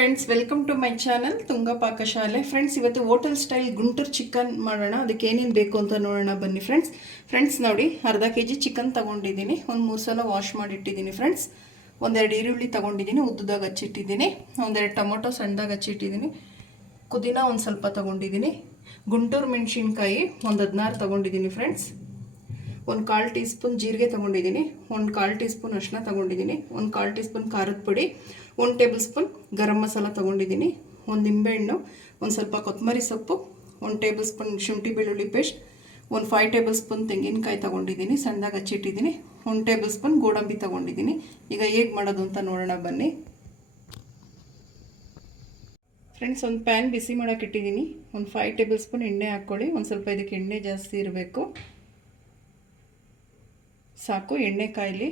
Friends, welcome to my channel Tunga Pakashale. Friends, ಇವತ್ತು hotel style Guntur chicken ಮಾಡೋಣ. ಅದಕ್ಕೆ ಏನೇನು ಬೇಕು ಅಂತ ನೋಡೋಣ ಬನ್ನಿ ಫ್ರೆಂಡ್ಸ್ ನೋಡಿ, ಅರ್ಧ kg ಚಿಕನ್ ತಗೊಂಡಿದ್ದೀನಿ. ಒಂದು 3 ಸಲ ವಾಶ್ ಮಾಡಿಟ್ಟಿದ್ದೀನಿ ಫ್ರೆಂಡ್ಸ್. ಒಂದೆರಡು ಈರುಳ್ಳಿ ತಗೊಂಡಿದ್ದೀನಿ, ಉದ್ದದಾಗ ಹಚ್ಚಿಟ್ಟಿದ್ದೀನಿ. ಒಂದೆರಡು ಟೊಮೊಟೊ ಸಣ್ಣದಾಗಿ ಹಚ್ಚಿಟ್ಟಿದ್ದೀನಿ. ಪುದೀನ ಒಂದು ಸ್ವಲ್ಪ ತಗೊಂಡಿದ್ದೀನಿ. ಗುಂಟೂರು ಮೆಣಸಿನ್ಕಾಯಿ ಒಂದು 16 ತಗೊಂಡಿದ್ದೀನಿ ಫ್ರೆಂಡ್ಸ್. ಒಂದು 1/4 ಟೀ ಸ್ಪೂನ್ ಜೀರಿಗೆ ತೊಗೊಂಡಿದ್ದೀನಿ. ಒಂದು 1/4 ಟೀ ಸ್ಪೂನ್ ಅರಿಶಿನ ತೊಗೊಂಡಿದ್ದೀನಿ. ಒಂದು 1/4 ಟೀ ಸ್ಪೂನ್ ಖಾರದ ಪುಡಿ. 1 ಟೇಬಲ್ ಸ್ಪೂನ್ ಗರಂ ಮಸಾಲ ತೊಗೊಂಡಿದ್ದೀನಿ. ಒಂದು ನಿಂಬೆಹಣ್ಣು, ಒಂದು ಸ್ವಲ್ಪ ಕೊತ್ತಂಬರಿ ಸೊಪ್ಪು, 1 ಟೇಬಲ್ ಸ್ಪೂನ್ ಶುಂಠಿ ಬೆಳ್ಳುಳ್ಳಿ ಪೇಸ್ಟ್, ಒಂದು 5 ಟೇಬಲ್ ಸ್ಪೂನ್ ತೆಂಗಿನಕಾಯಿ ತೊಗೊಂಡಿದ್ದೀನಿ, ಸಣ್ಣದಾಗಿ ಹಚ್ಚಿಟ್ಟಿದ್ದೀನಿ. 1 ಟೇಬಲ್ ಸ್ಪೂನ್ ಗೋಡಂಬಿ ತೊಗೊಂಡಿದ್ದೀನಿ. ಈಗ ಹೇಗೆ ಮಾಡೋದು ಅಂತ ನೋಡೋಣ ಬನ್ನಿ ಫ್ರೆಂಡ್ಸ್. ಒಂದು ಪ್ಯಾನ್ ಬಿಸಿ ಮಾಡೋಕೆ ಇಟ್ಟಿದ್ದೀನಿ. ಒಂದು 5 ಟೇಬಲ್ ಸ್ಪೂನ್ ಎಣ್ಣೆ ಹಾಕ್ಕೊಳ್ಳಿ. ಒಂದು ಸ್ವಲ್ಪ ಇದಕ್ಕೆ ಎಣ್ಣೆ ಜಾಸ್ತಿ ಇರಬೇಕು. ಸಾಕು, ಎಣ್ಣೆ ಕಾಯಲಿ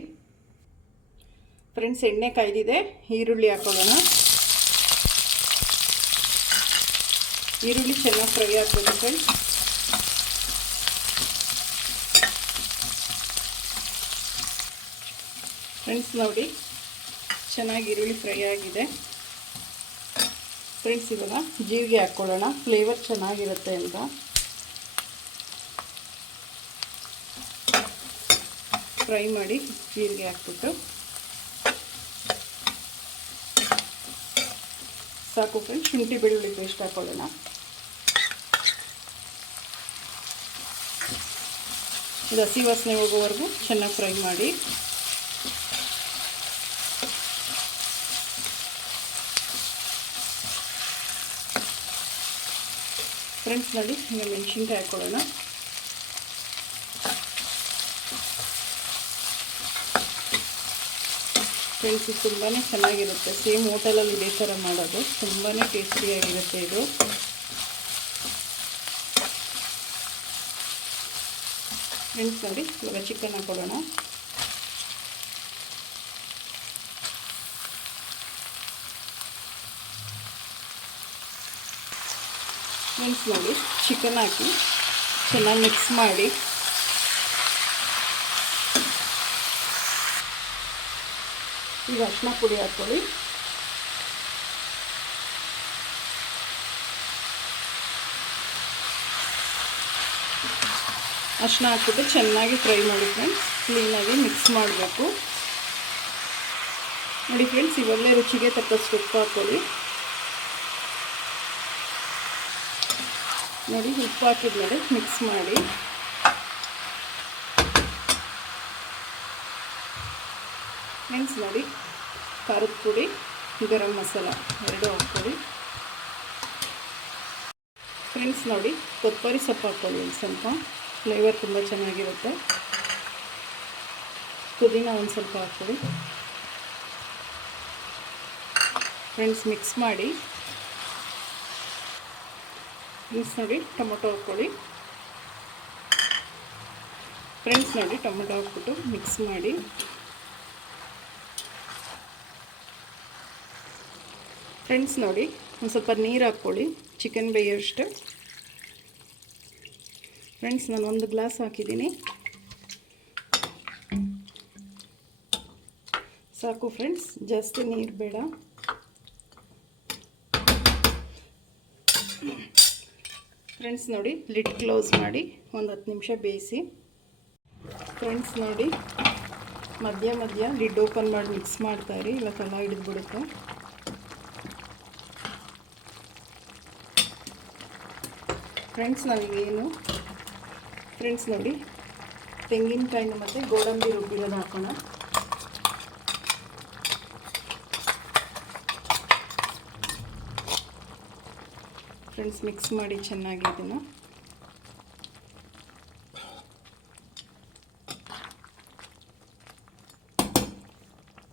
ಫ್ರೆಂಡ್ಸ್. ಎಣ್ಣೆ ಕಾಯ್ದಿದೆ. ಈರುಳ್ಳಿ ಹಾಕೊಳ್ಳೋಣ. ಈರುಳ್ಳಿ ಚೆನ್ನಾಗಿ ಫ್ರೈ ಆಗಬೇಕು ಫ್ರೆಂಡ್ಸ್. ನೋಡಿ, ಚೆನ್ನಾಗಿ ಈರುಳ್ಳಿ ಫ್ರೈ ಆಗಿದೆ ಫ್ರೆಂಡ್ಸ್. ಇವಾಗ ಜೀರಿಗೆ ಹಾಕ್ಕೊಳ್ಳೋಣ, ಫ್ಲೇವರ್ ಚೆನ್ನಾಗಿರುತ್ತೆ ಅಂತ. ಫ್ರೈ ಮಾಡಿ ಜೀರಿಗೆ ಹಾಕ್ಬಿಟ್ಟು ಸಾಕು ಫ್ರೆಂಡ್ಸ್. ಶುಂಠಿ ಬೆಳ್ಳುಳ್ಳಿ ಪೇಸ್ಟ್ ಹಾಕೊಳ್ಳೋಣ. ಇದು ಹಸಿ ವಾಸನೆ ಹೋಗೋವರೆಗೂ ಚೆನ್ನಾಗಿ ಫ್ರೈ ಮಾಡಿ. ಫ್ರೆಂಡ್ಸ್ ನೋಡಿ, ಈಗ ಮೆಣಸಿನ್ಕಾಯಿ ಹಾಕೊಳ್ಳೋಣ. ಫ್ರೆಂಡ್ಸ್, ಇದು ತುಂಬಾ ಚೆನ್ನಾಗಿರುತ್ತೆ. ಸೇಮ್ ಹೋಟೆಲಲ್ಲಿ ಇದೇ ಥರ ಮಾಡೋದು. ತುಂಬಾ ಟೇಸ್ಟಿಯಾಗಿರುತ್ತೆ ಇದು. ಫ್ರೆಂಡ್ಸ್ ನೋಡಿ, ಇವಾಗ ಚಿಕನ್ ಹಾಕೊಳ್ಳೋಣ. ಫ್ರೆಂಡ್ಸ್ ನೋಡಿ, ಚಿಕನ್ ಹಾಕಿ ಚೆನ್ನಾಗಿ ಮಿಕ್ಸ್ ಮಾಡಿ. ಈಗ ಅರಿಶಿನ ಪುಡಿ ಹಾಕ್ಕೊಳ್ಳಿ. ಅರಿಶಿನ ಹಾಕ್ಬಿಟ್ಟು ಚೆನ್ನಾಗಿ ಫ್ರೈ ಮಾಡಿ ಫ್ರೆಂಡ್ಸ್. ಕ್ಲೀನಾಗಿ ಮಿಕ್ಸ್ ಮಾಡಬೇಕು ನೋಡಿ ಫ್ರೆಂಡ್ಸ್. ಇವಾಗಲೇ ರುಚಿಗೆ ತಕ್ಕಷ್ಟು ಉಪ್ಪು ಹಾಕ್ಕೊಳ್ಳಿ. ನೋಡಿ, ಉಪ್ಪು ಹಾಕಿದ್ಮೇಲೆ ಮಿಕ್ಸ್ ಮಾಡಿ. ಫ್ರೆಂಡ್ಸ್ ನೋಡಿ, ಖಾರದ ಪುಡಿ, ಗರಂ ಮಸಾಲ ಎರಡು ಹಾಕ್ಕೊಳ್ಳಿ. ಫ್ರೆಂಡ್ಸ್ ನೋಡಿ, ಕೊತ್ತಂಬರಿ ಸೊಪ್ಪು ಹಾಕ್ಕೊಳ್ಳಿ ಒಂದು ಸ್ವಲ್ಪ. ಫ್ಲೇವರ್ ತುಂಬ ಚೆನ್ನಾಗಿರುತ್ತೆ. ಪುದೀನ ಒಂದು ಸ್ವಲ್ಪ ಹಾಕ್ಕೊಳ್ಳಿ. ಫ್ರೆಂಡ್ಸ್ ಮಿಕ್ಸ್ ಮಾಡಿ. ಫ್ರೆಂಡ್ಸ್ ನೋಡಿ, ಟೊಮೊಟೊ ಹಾಕ್ಕೊಳ್ಳಿ. ಫ್ರೆಂಡ್ಸ್ ನೋಡಿ, ಟೊಮೊಟೊ ಹಾಕ್ಬಿಟ್ಟು ಮಿಕ್ಸ್ ಮಾಡಿ. ಫ್ರೆಂಡ್ಸ್ ನೋಡಿ, ಒಂದು ಸ್ವಲ್ಪ ನೀರು ಹಾಕ್ಕೊಳ್ಳಿ, ಚಿಕನ್ ಬೇಯೋಷ್ಟು. ಫ್ರೆಂಡ್ಸ್, ನಾನು 1 ಗ್ಲಾಸ್ ಹಾಕಿದ್ದೀನಿ. ಸಾಕು ಫ್ರೆಂಡ್ಸ್, ಜಾಸ್ತಿ ನೀರು ಬೇಡ. ಫ್ರೆಂಡ್ಸ್ ನೋಡಿ, ಲಿಡ್ ಕ್ಲೋಸ್ ಮಾಡಿ ಒಂದು 10 ನಿಮಿಷ ಬೇಯಿಸಿ. ಫ್ರೆಂಡ್ಸ್ ನೋಡಿ, ಮಧ್ಯ ಮಧ್ಯ ಲಿಡ್ ಓಪನ್ ಮಾಡಿ ಮಿಕ್ಸ್ ಮಾಡ್ತಾಯಿರಿ, ಇಲ್ಲ ತಳ ಹಿಡಿದ್ಬಿಡುತ್ತೆ. ಫ್ರೆಂಡ್ಸ್ ನಾವೀಗೇನು ಫ್ರೆಂಡ್ಸ್ ನೋಡಿ, ತೆಂಗಿನಕಾಯಿನ ಮತ್ತು ಗೋಡಂಬಿ ರುಬ್ಬಿರೋದು ಹಾಕೋಣ. ಫ್ರೆಂಡ್ಸ್ ಮಿಕ್ಸ್ ಮಾಡಿ ಚೆನ್ನಾಗಿ ಇದನ್ನು.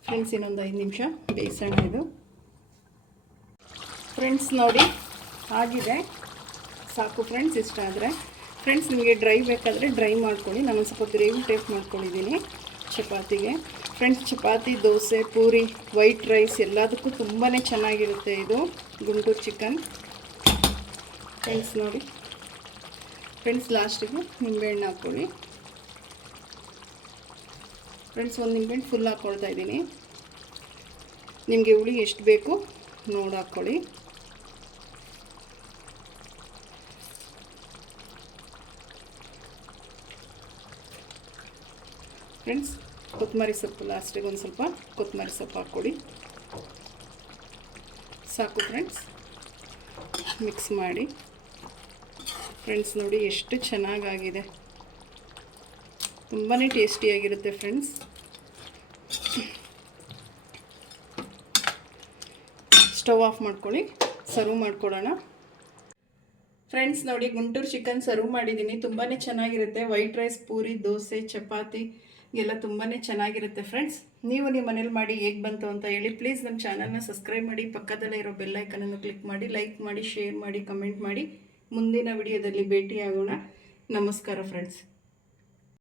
ಫ್ರೆಂಡ್ಸ್ ಇನ್ನೊಂದು 5 ನಿಮಿಷ ಬೇಯಿಸೋಣ ಇದು. ಫ್ರೆಂಡ್ಸ್ ನೋಡಿ, ಆಗಿದೆ. ಸಾಕು ಫ್ರೆಂಡ್ಸ್, ಇಷ್ಟ ಆದರೆ. ಫ್ರೆಂಡ್ಸ್ ನಿಮಗೆ ಡ್ರೈ ಬೇಕಾದರೆ ಡ್ರೈ ಮಾಡ್ಕೊಳ್ಳಿ. ನಾನು ಒಂದು ಸ್ವಲ್ಪ ಗ್ರೇವಿ ಟೈಪ್ ಮಾಡ್ಕೊಂಡಿದ್ದೀನಿ ಚಪಾತಿಗೆ. Friends, chapati, dosa, puri, white rice ಎಲ್ಲದಕ್ಕೂ ತುಂಬಾ ಚೆನ್ನಾಗಿರುತ್ತೆ ಇದು ಗುಂಟೂರು ಚಿಕನ್. ಫ್ರೆಂಡ್ಸ್ ನೋಡಿ, ಫ್ರೆಂಡ್ಸ್ ಲಾಸ್ಟಿಗೆ ನಿಂಬೆಹಣ್ಣು ಹಾಕ್ಕೊಳ್ಳಿ. ಫ್ರೆಂಡ್ಸ್, ಒಂದು ನಿಂಬೆಹಣ್ಣು ಫುಲ್ ಹಾಕ್ಕೊಳ್ತಾ ಇದ್ದೀನಿ. ನಿಮಗೆ ಹುಳಿ ಎಷ್ಟು ಬೇಕು ನೋಡಿ ಹಾಕ್ಕೊಳ್ಳಿ. ಫ್ರೆಂಡ್ಸ್, ಕೊತ್ತಂಬರಿ ಸೊಪ್ಪು ಲಾಸ್ಟಿಗೆ ಒಂದು ಸ್ವಲ್ಪ ಕೊತ್ತಂಬರಿ ಸೊಪ್ಪು ಹಾಕ್ಕೊಡಿ. ಸಾಕು ಫ್ರೆಂಡ್ಸ್, ಮಿಕ್ಸ್ ಮಾಡಿ. ಫ್ರೆಂಡ್ಸ್ ನೋಡಿ ಎಷ್ಟು ಚೆನ್ನಾಗಾಗಿದೆ, ತುಂಬಾ ಟೇಸ್ಟಿಯಾಗಿರುತ್ತೆ ಫ್ರೆಂಡ್ಸ್. ಸ್ಟವ್ ಆಫ್ ಮಾಡ್ಕೊಳ್ಳಿ, ಸರ್ವ್ ಮಾಡ್ಕೊಳ್ಳೋಣ. ಫ್ರೆಂಡ್ಸ್ ನೋಡಿ, ಗುಂಟೂರು ಚಿಕನ್ ಸರ್ವ್ ಮಾಡಿದ್ದೀನಿ. ತುಂಬಾ ಚೆನ್ನಾಗಿರುತ್ತೆ. ವೈಟ್ ರೈಸ್, ಪೂರಿ, ದೋಸೆ, ಚಪಾತಿ ಎಲ್ಲ ತುಂಬಾ ಚೆನ್ನಾಗಿರುತ್ತೆ ಫ್ರೆಂಡ್ಸ್. ನೀವು ನಿಮ್ಮ ಮನೇಲಿ ಮಾಡಿ ಹೇಗೆ ಬಂತು ಅಂತ ಹೇಳಿ. ಪ್ಲೀಸ್ ನಮ್ಮ ಚಾನಲ್ನ ಸಬ್ಸ್ಕ್ರೈಬ್ ಮಾಡಿ, ಪಕ್ಕದಲ್ಲೇ ಇರೋ ಬೆಲ್ ಐಕನನ್ನು ಕ್ಲಿಕ್ ಮಾಡಿ, ಲೈಕ್ ಮಾಡಿ, ಶೇರ್ ಮಾಡಿ, ಕಮೆಂಟ್ ಮಾಡಿ. ಮುಂದಿನ ವಿಡಿಯೋದಲ್ಲಿ ಭೇಟಿಯಾಗೋಣ. ನಮಸ್ಕಾರ ಫ್ರೆಂಡ್ಸ್.